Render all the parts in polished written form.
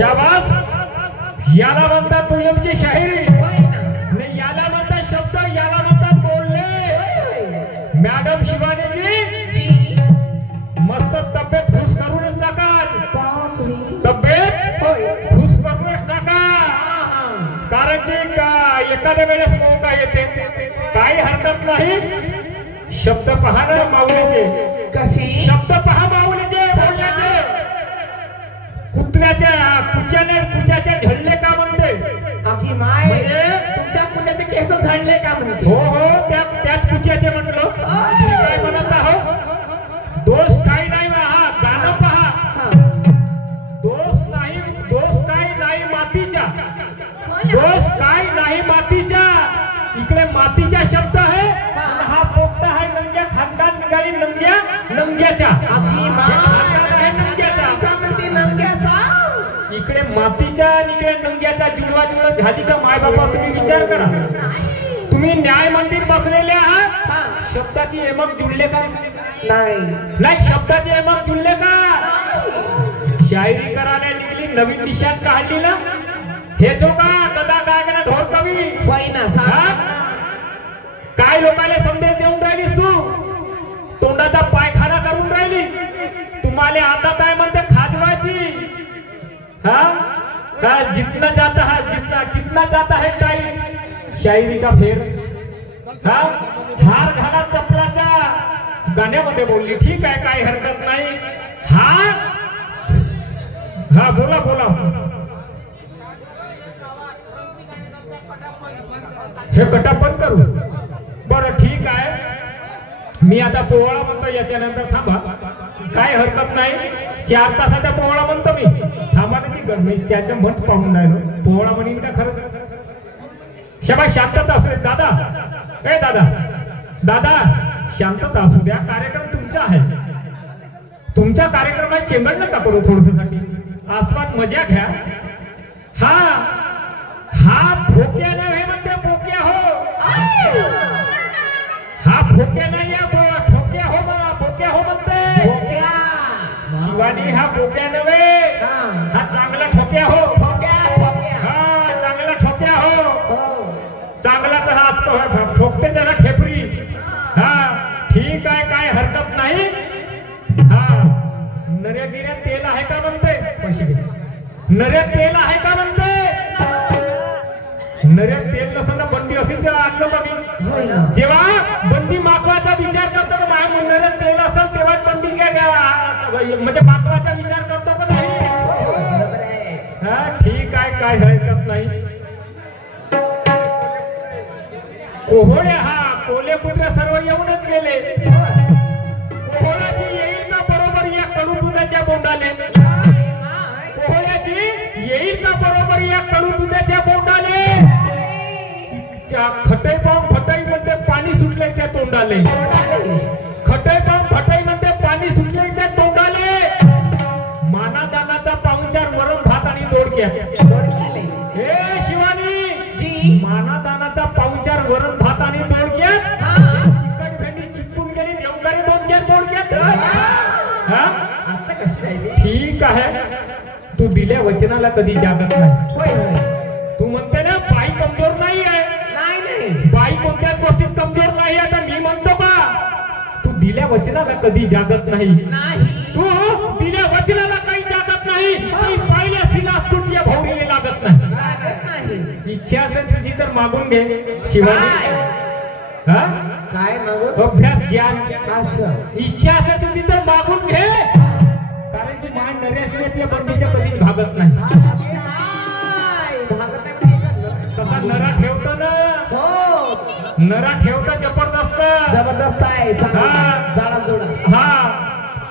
शाबास. याला म्हणतात तुझ्याची शाहिरी, नाही याला म्हणतात शब्द, याला म्हणतात बोलणे. मॅडम शिवानीजी मस्त तब्येत खुश करूनच टाका. तब्येत खुश करूनच टाका. कारण की एखाद्या वेळेस मौका येते, काही हरकत नाही. शब्द पहा ना माऊलीचे, कशी शब्द पहा माऊलीचे बोलण्याचे. कुत्र्याच्या कुच्याचे झडले का म्हणते? अगदी माय तुमच्या कुच्याचे केस झडले का म्हणते? हो हो, त्याच कुच्याचे म्हटलं. काय म्हणत आहो? दोष काही नाही. हा गाणं पहा. दोष काही नाही मातीच्या, दोष काय नाही मातीच्या. इकडे मातीचा शब्द आहे, हा पोपटा आहे नंग्या. खानदान निघाली नंग्याच्या. इकडे मातीच्या आणि इकडे नंग्याचा जुळवा झाली का माय बाबा? तुम्ही विचार करा. तुम्ही न्याय मंदिर बसलेले आहात, शब्दाची एमक जुळले का? नाही. शब्दाची एमक जुळले का? शायरी करायला निघली, नवीन निशाण काढली ना. हे जो का गदा गागना ढोर कवी काय लोकांना संदेश देऊन राहिलीस तू? तोंडाचा पायखाना करून राहिली. तुम्हाला आता काय म्हणते? खाजवाची. हाँ जितना जाता है, जितना कितना जाता है टाइम. शायरी का फेर. हार घाला चपलाचा गाण्यामध्ये बोलली. ठीक आहे, काही हरकत नाही. हा बोला बोला. हे कटापण करू. बरं ठीक आहे, मी आता पोवाळा म्हणतो. याच्यानंतर थांबा, काय हरकत नाही. 4 तासाचा पोवाळा म्हणतो मी. थांबा ना ती गरमी त्याच्या मत पाहून राहिलो. पोवाळा म्हणीन का खरंच? शाबास, शांतता असू दे दादा. ए दादा शांतता असू द्या. कार्यक्रम तुमचा आहे. तुमच्या कार्यक्रमात चेंबर नका करू. थोडसाठी आस्वाद मजा घ्या. हा फोक्या नाही म्हणते, पोक्या हो. हा फोक्या नाही, ठोक्या हो म्हणा. पोक्या हो म्हणते शिवानी. हा पोक्या नव्हे, हा चांगला ठोक्या हो. हा चांगला ठोक्या हो. चांगला तर हा असतो, ठोकते त्याला ठेपरी. हा ठीक आहे, काय हरकत नाही. हा नऱ्या तेल आहे का म्हणते? पैसे घे. नऱ्या तेल आहे का म्हणते? नऱ्या तेल नसलं बंदी असेल तेव्हा आणलं का मी? जेव्हा बंदी मागवायचा विचार करतो का माझ्या नऱ्या तेल असेल तेव्हा बंदी म्हणजे मागवायचा विचार करतो का नाही? हा ठीक आहे, काय हरकत नाही. कोहोळे कोले कुत्रे सर्व येऊनच गेले. कोहोळ्याची येईल का बरोबर या कडू दुधाच्या बोंडाले? कोहोळ्याची येईल का बरोबर या कडू दुधाच्या बोंडाले? खटई पाहून फटाई म्हणते पाणी सुटले त्या तोंडाले. खटई पाहून फटाई म्हणते पाणी सुटले त्या तोंडाले. मानादानाचा पाहुणचार वरण भात आणि दोडक्या. हे शिवानी, मानादानाचा पाहुणचार वरण भात आणि दोडक्यात. चिकन भेंडी चिपकून गेली देवकारी 2-4 दोडक्यात. ठीक आहे, तू दिल्या वचनाला कधी जागत नाही. तू म्हणते ना बाई कमजोर नाही आहे. बाई कोणत्याच गोष्टीत कमजोर नाही. आता मी म्हणतो का तू दिल्या वचनाला कधी जागत नाही. तू दिल्या वचनाला काही जागत नाही. पहिल्या सिलास तुझ्या भाऊरीला लागत नाही. इच्छा असेल तुझी तर मागून घे शिवानी. काय मागून? अभ्यास ज्ञान. इच्छा असेल तुझी तर मागून घे. कारण की मान नऱ्याशिवाय बंदीच्या कधीच भागत नाही. तसा नरा ठेवतो ना. नरा ठेवता जबरदस्त आहे.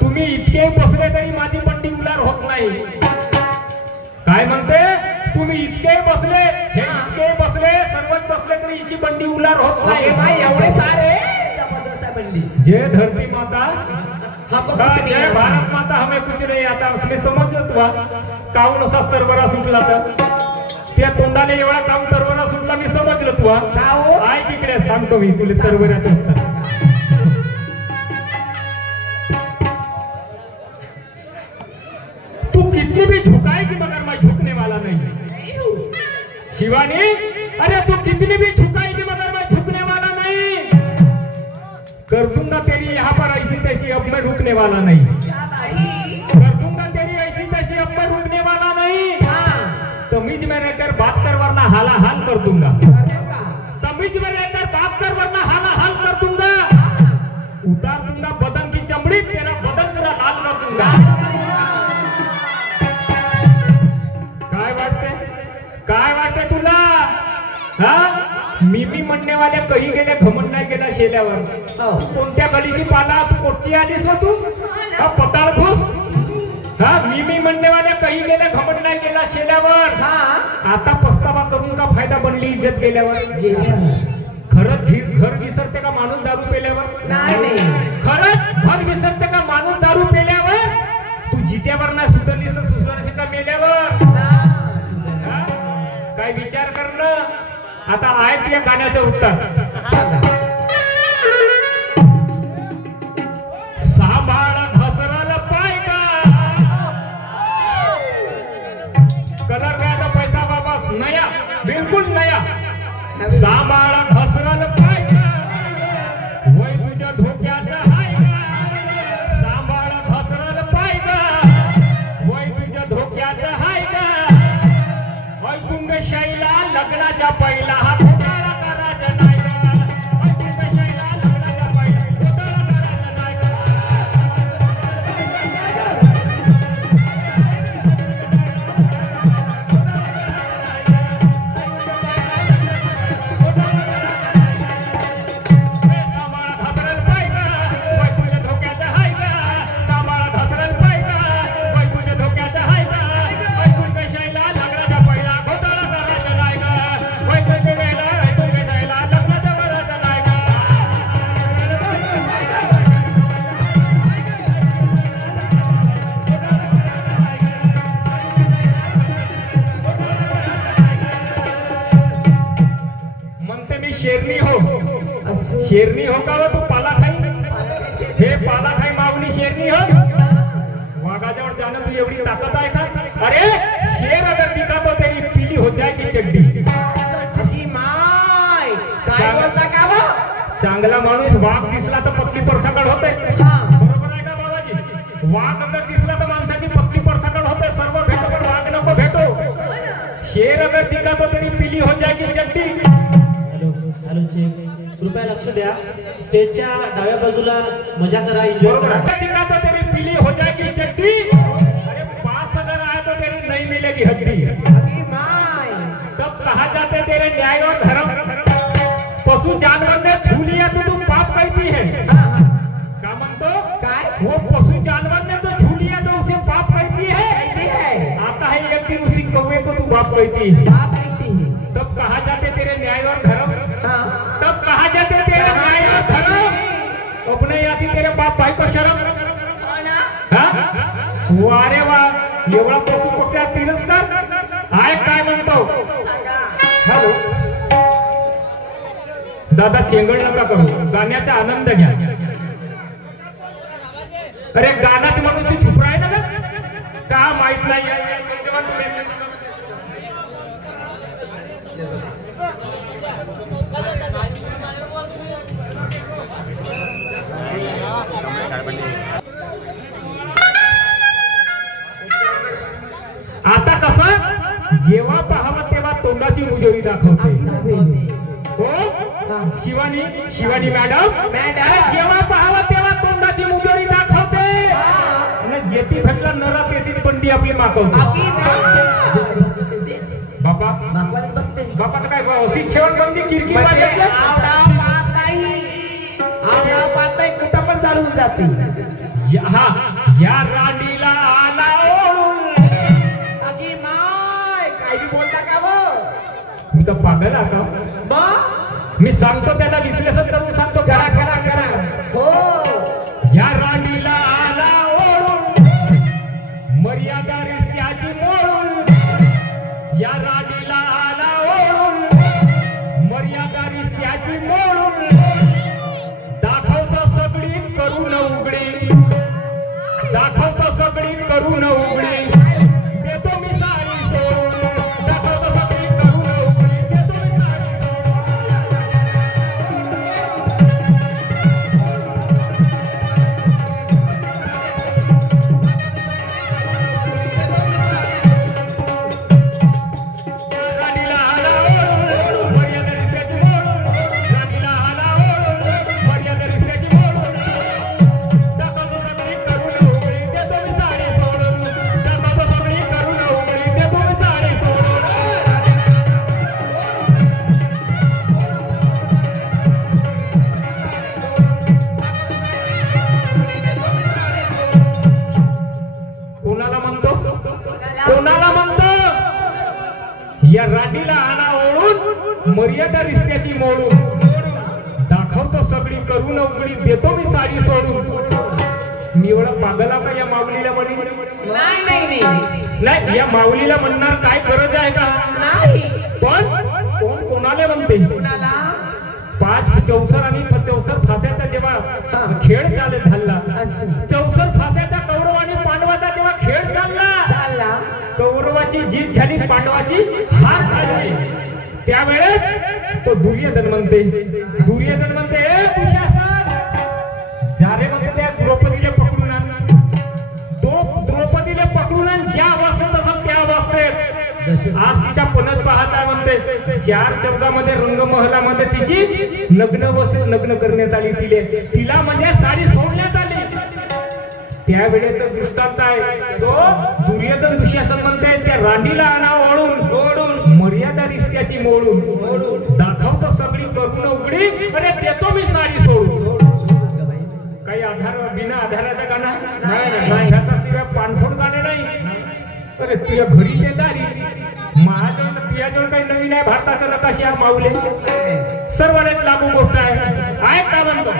तुम्ही इतके बसले तरी माझी बंडी उलार होत नाही. काय म्हणते? तुम्ही इतके बसले, हे इतके बसले, सर्वच बसले तरी हिची बंडी उलार होत नाही. एवढे सारे जबरदस्त बंडी. जय धरती माता, जय भारत माता, हमें कुछ नहीं आता. उसने समजलं तुला काहून असा तरवरा सुटला तर? त्या तोंडाने एवढा काम तरवरा सुटला मी समजलं तुला. काय तिकडे सांगतो मी तुला तरवऱ्याचं उत्तर. तू कितनी भी झुकाएगी मगर मैं झुकने वाला नहीं। शिवानी, अरे तू कितनी भी झुकाएगी मगर मैं झुकने वाला नहीं। कर दूंगा तेरी यहाँ पर ऐसी तैसी, अब मैं रुकने वाला नहीं। कर दूंगा तेरी ऐसी तैसी, अब मैं रुकने वाला नहीं। तमीज में रहकर बात कर वरना हाला हाल कर दूंगा। तमीज में रहकर बात कर वरना हाला हाल कर दूंगा। उतार दूंगा बदन की चमड़ी, तेरा बदन पूरा लाल कर दूंगा। काय वाटते तुला? हा, मी म्हणणेवाले कही गेले, घमंड नाही गेला शेल्यावर। कोणत्या गलीची पाला तू कोटची आलीस हो तू? हा, पताळ घुस। हा, मी म्हणणेवाले कही गेले, घमंड नाही गेला शेल्यावर। आता पस्तावा करून का फायदा, बनली इज्जत गेल्यावर। खरंच घर विसरते का माणूस दारू पेल्यावर? नाही। खरंच घर विसरते का माणूस दारू पेल्यावर? तू जित्यावर ना सुधरलीस सुधरशील का मेल्यावर? काय विचार करणं। आता आहे या गाण्याचं उत्तर। सांभाळा घसरल पाय का, कलर गया पैसा वापस नया, बिल्कुल नया। सांभाळा घसरल पाय का, वय तुझ्या धोक्याचं हाय का। सांभाळा घसरल पाय का, वय तुझ्या धोक्याचं हाय का। शैला लग्नाच्या पहिला हा घोटाळा करायचा नाही का। शैला लग्नाच्या पहिला घोटाळा करायचा नाही का। सांभाळा घसरल पाय का, वय तुझ्या धोक्याचं हाय का। सांभाळा घसरल पाय का, वय तुझ्या धोक्याचं हाय का। शैला लग्नाच्या पहिला घोटाळा करायचा नाही का। वय तुझ्या वेळेला शैला लग्नाच्या करायचा नाही का। म्हणते मी शेरनी हो का हो तू पाला खाई? हे पाला खाई माऊली शेरनी हो। वाघाजवळ जाणं तू एवढी ताकद आहे का? अरे शेर अगर दिखा तो तेरी पीली हो जाएगी चड्डी। काय बोलता का वो? चांगला माणूस वाघ दिसला तर पत्नी परसाकड होते, बरोबर आहे का बाबाजी? वाघ अगर दिसला तर माणसाची पत्नी परसाकड होते। सर्व भेटो पण वाघ नको भेटो। शेर अगर दिखा तो तेरी पीली हो जाएगी चड्डी। हॅलो चेक, कृपया लक्ष द्या। स्टेजच्या डाव्या बाजूला मजा करा, एन्जॉय करा। दिखा तो तेरी पीली हो जाएगी चड्डी। अरे पास अगर आए तो तेरी नहीं मिलेगी हड्डी। तब कहा जाते तेरे न्याय और धर्म। पशु जानवर ने छू लिया तो तुम पाप कहती है। क्या म्हणतो? वो पशु जानवर ने तो छू लिया तो उसे पाप कहती है। आता है एक दिन उसी कौवे को तू बाप कहती है। तब कहा जाते तेरे न्याय और धर्म। तब कहा जाते तेरे न्याय और धर्म। अपने आती तेरे बाप भाई को शर्म। वारे वा, एवढा पशु पक्षा तिरस्कार आहे काय म्हणतो? हॅलो दादा, चेंगड नका करू, गाण्याचा आनंद घ्या। अरे गाण्यात म्हणून ती छुपरा आहे ना का माहित नाही? आता कसं जेव्हा पाहावं तेव्हा तोंडाची मुजोरी दाखवते। हो शिवानी मॅडम, जेव्हा पाहावं तेव्हा तोंडाची मुजोरी दाखवते। आणि येती भेटला नरात येते पण ती आपली मागवते। बापा काय अशी ठेवण बंदी किरकिर कुठं पण चालू जाते। हा, या राणीला आला ओळून। काय बोलता का वो? मी का पागल आहे का? मी सांगतो त्याला विश्लेषण करून सांगतो। करा हो। या राणीला आला ओळून, मर्यादा रिश्त्याची मोडून। या राणीला आला ओळून, मर्यादा रिश्त्याची मोडून। दाखवतो सगळी करून उघडी, दाखवतो सगळी करून उघडी। कोणाला म्हणतो कोणाला म्हणतो या राडीला आणा ओढून मर्यादा रिश्त्याची मोडून दाखवतो सगळी करून उघडी देतो मी साडी सोडून मी एवढा पागला का या माऊलीला म्हणीन नाही नाही नाही नाही या माऊलीला म्हणणार काय गरज आहे का नाही पण कोण कोणाला म्हणते कुणाला 5 चौसर आणि 74 फास्याचा जेव्हा खेळ चालत झाला असं 74 फास्याचा कौरव आणि पांडवाचा जेव्हा खेळ चालला चालला कौरवाची जीत झाली पांडवाची हार झाली त्यावेळेस तो दुर्योधन म्हणते ए दुःशासन जा रे म्हणते त्या द्रौपदीला पकडून आण द्रौपदीला पकडून आण ज्या अवस्थेत असं त्या अवस्थेत आज तिच्या पणत पाहता म्हणते 4 चौकामध्ये रंगमहलामध्ये तिची लग्न अवस्थेत लग्न करण्यात आली तिला म्हणजे साडी सोडण्यात आली त्यावेळेचा दृष्टांत आहे तो दुर्योधन दुःशासन म्हणते त्या रांडीला आणा ओढून मर्यादा रिश्त्याची मोडून दाखवतो सगळी करून उघडी अरे देतो मी साडी सोडून काही आधार बिना आधाराचं गाणं नाही ह्याचा शिवाय पाणफोड गाणं नाही अरे तुझ्या घरी ते दारी महाजन तुझ्याजवळ काही नवीन आहे भारताचं नकाशा माऊले सर्वांनाच लागू गोष्ट आहे का म्हणतो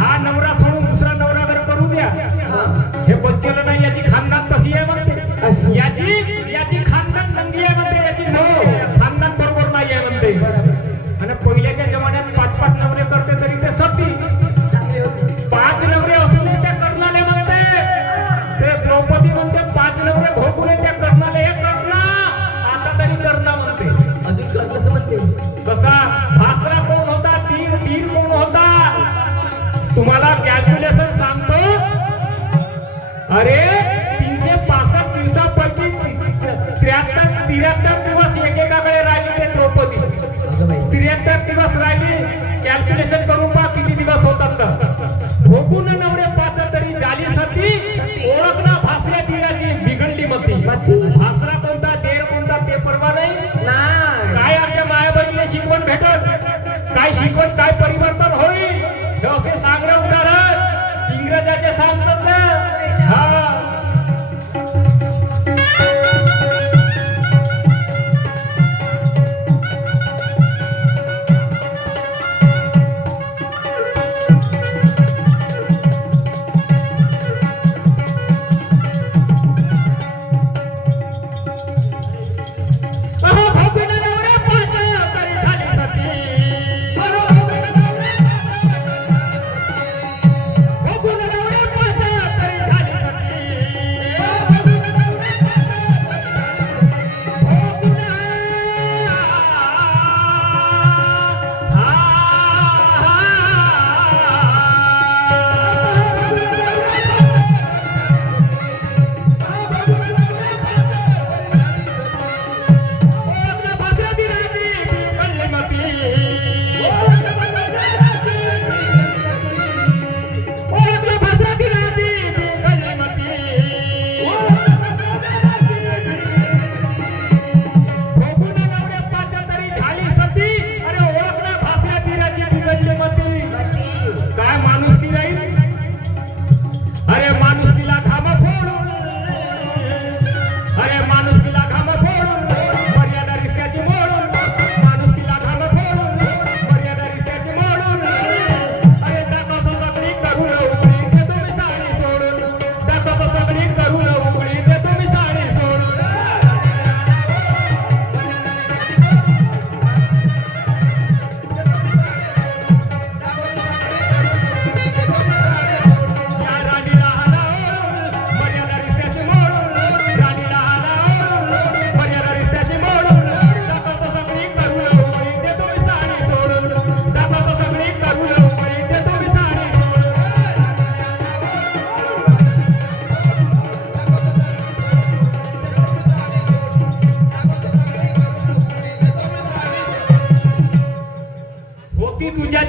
हा नवरा सोडून दुसरा नवरा घर करू द्या हे बच्चेला नाही याची खानदान कशी आहे म्हणते याची खानदान नंगी आहे म्हणते याची खानदान बरोबर नाही आहे म्हणते आणि पहिल्याच्या जमान्यात 5 नवरे करते तरी ते सती 5 नवरे असून त्या कर्णाले म्हणते ते द्रौपदी म्हणते 5 नवरे भोगून त्या कर्णाले हे कर्णा आता तरी कर्णा म्हणते अजून कसं म्हणते कसा भाकरा कोण होता तीर कोण होता तुम्हाला कॅल्क्युलेशन सांगतो अरे 365 दिवसापैकी 73 दिवस एकेकाकडे राहिली ते द्रौपदी 73 दिवस राहिली कॅल्क्युलेशन करून पहा किती दिवस होतात भोगून नवरे 5 तरी झाली सती ओळख ना भासऱ्या दिराची बिघडली मती भासरा कोणता देर कोणता ते परवा नाही काय आमच्या मायाबहिणीला शिकवण भेटत काय शिकवण काय परिवर्तन होईल असे सांगणं उदाहरण इंग्रजाचे सांगतात ना हा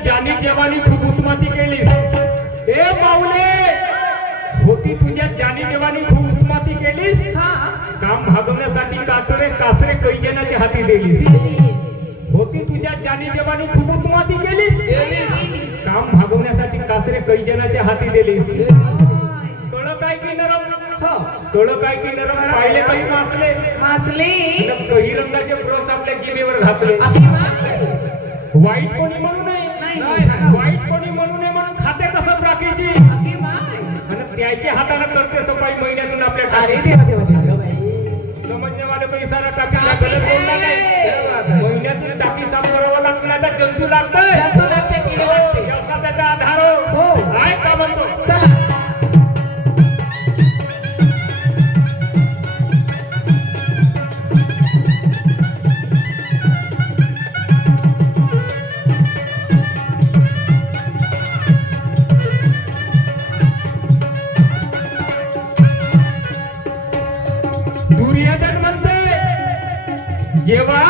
जानी जवानी खूप उत्माती केलीस. ए माऊले, होती तुझ्या जानी जवानी खूप उत्माती केलीस. हा काम भागवण्यासाठी कासरे कैजनाच्या हाती दिलीस. होती तुझ्या जानी जवानी खूप उत्माती केलीस. काम भागवण्यासाठी कासरे कैजनाच्या हाती दिलीस. कळ काय की नरम, कळ काय की नरम, पाहिले काही मासले मासले आणि काही रंगाचे ब्रश आपल्या जिभेवर घासले. वाईट कोणी म्हणू नये, वाईट कोणी म्हणू नये म्हणून खाते कसं राखायची आणि त्याच्या हाताने करते सफाई महिन्यातून आपल्या टाकी. समजणे वाले कोणी सारा टाकीला गलत बोलला नाही. महिन्यातून टाकी साफ करावं लागतं, नाही तर जंतू लागतंय. व्यवसाय त्याचा आधार आहे का म्हणतो. दुर्योधन म्हणते, जेव्हा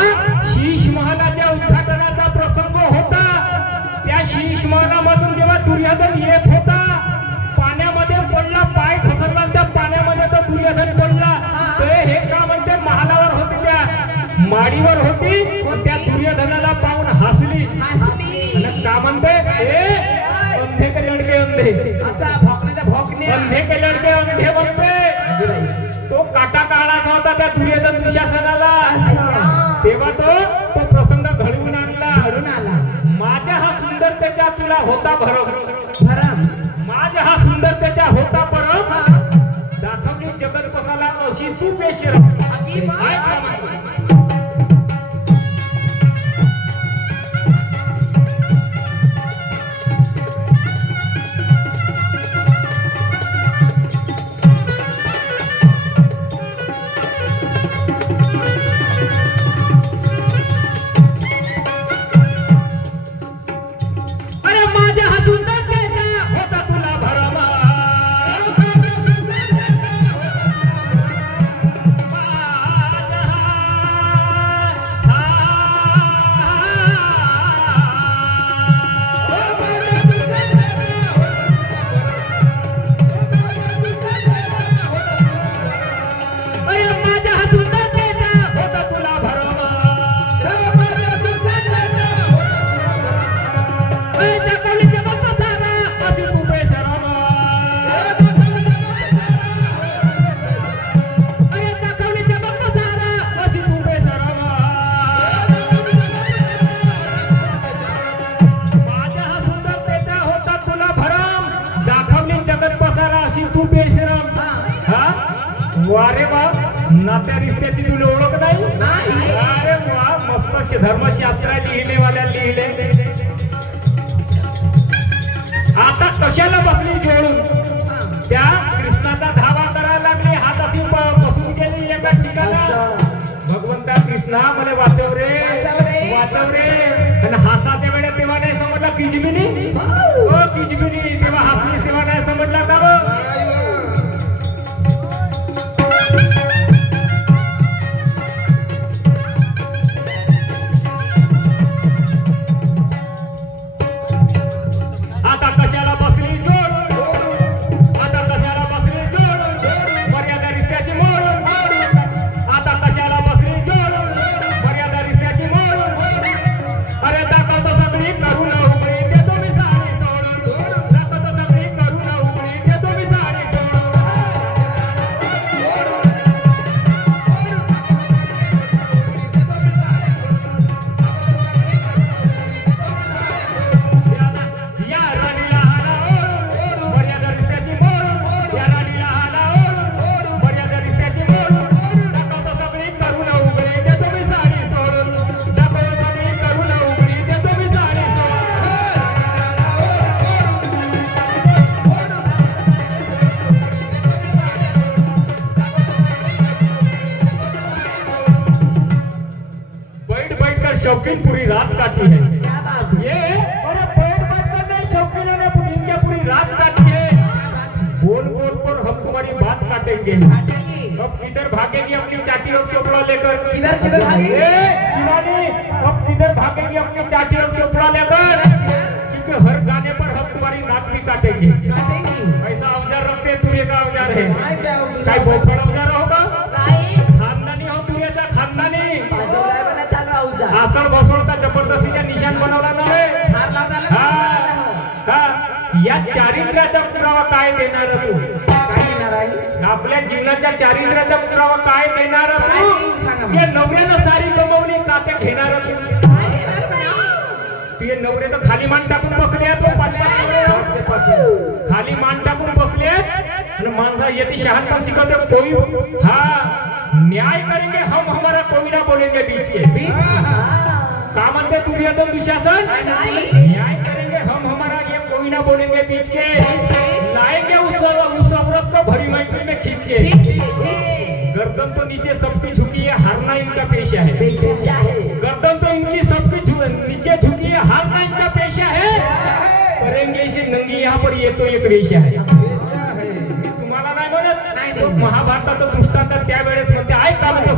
शीश महालाच्या उद्घाटनाचा प्रसंग होता, त्या शीश महालामधून जेव्हा दुर्योधन येत होता, पाण्यामध्ये पडला, पाय घसरला, त्या पाण्यामध्ये तो दुर्योधन पडला. ते हे का म्हणते, महालावर होती, त्या माडीवर होती, त्या दुर्योधनाला पाहून हसली. आणि का म्हणते, अंधे के लडके अंधे, अंधे के लडके अंधे म्हणते. तो काटा काढायचा होता त्या दुर्योधन दुशासनाला, तेव्हा तो प्रसंग घडवून आणला. माझ्या हा सुंदरतेचा तुला होता भरम, माझ्या हा सुंदरतेचा होता परम, दाखवली जगत पसाला अशी तू बेशरम. वारे वा, नात्या रिश्त्याची तुला ओळख नाही. अरे वा, मस्त धर्मशास्त्र लिहिलेवाल्या लिहिले. आता कशाला बसली जोडून, त्या कृष्णाचा धावा करायला लागली, हात अशी बसून गेली एका ठिकाणा. भगवंता कृष्णा मला वाचव रे, वाचव रे. आणि हासाच्या वेळेत तेव्हा नाही समजला किजबिनी, हो किजबिनी, तेव्हा हसली तेव्हा नाही समजला का ग. शौकीन पूरी रात काटी है ये, और पेड़ पत्थर ने शौकीनों ने इनके पूरी रात काटी है. बोल बोल पर हम तुम्हारी बात काटेंगे. अब किधर भागेगी अपनी चाटी और चोपड़ा लेकर, किधर भागेगी, अब किधर भागेगी अपनी चाटी और चोपड़ा लेकर. कि हर गाने पर हम तुम्हारी नाक भी काटेंगे। काटेंगी। ऐसा औजार रखते तुरे का औजार है। माहिती आहे हो. काय बोफड औजार हो का? नाही. खानदानी हो तुरेचा खानदानी। माझ्या ड्रायव्हरला चालू अवजार. आसळ बसवडचा जबरदस्तीचा निशाण बनवला ना रे. ठार लावण्याला हा हा या चारित्र्याचा पुरावा काय देणार तू? काय देणार आहे? आपल्या जीवनाच्या चारित्र्याचा पुरावा काय देणार काय तू? देईन सांगा मला. या नवऱ्यानं सारी कमवली का ते घेणार तू? काय देणार म्हणा? तुझे नवरे तर खाली मान टाकून बसले आहेत हो, पाच-पाच. खाली मान टाकून बसले आहेत आणि माणसा येते शहाणपण शिकवते कोई हा न्याय करेंगे हम हमारा कोई ना बोलेंगे बीच के का म्हणते तू एकदम दुशासन न्याय करेंगे हम हमारा ये कोई ना बोलेंगे बीच के लाएंगे उस औरत को भरी मैत्री में खींच के गर्दन तो नीचे सबकी झुकी है हारना इनका पेशा है गर्दन तो इनकी सबकी नीचे झुकी है हारना इनका पेशा है करेंगे इसे नंगी यहाँ पर ये तो एक रेषा है तुम्हाला नाही म्हणत नाही महाभारताचं दृष्टांत त्यावेळेस म्हणते ऐका म्हणतो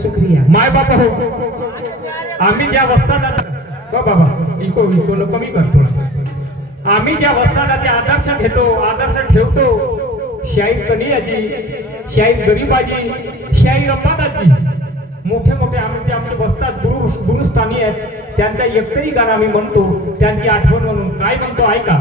सत्य माय बापा हो आम्ही ज्या वस्तादात हो बाबा इको इको कमी करतो आम्ही ज्या वस्तादाचे आदर्श घेतो आदर्श ठेवतो शाहीर कनियाजी शाहीर गरीबाजी शाहीर अंबादाजी मोठे मोठे आम्ही आमचे वस्ताद गुरुस्थानी आहेत त्यांचा एकतरी गाणं आम्ही म्हणतो त्यांची आठवण म्हणून काय म्हणतो ऐका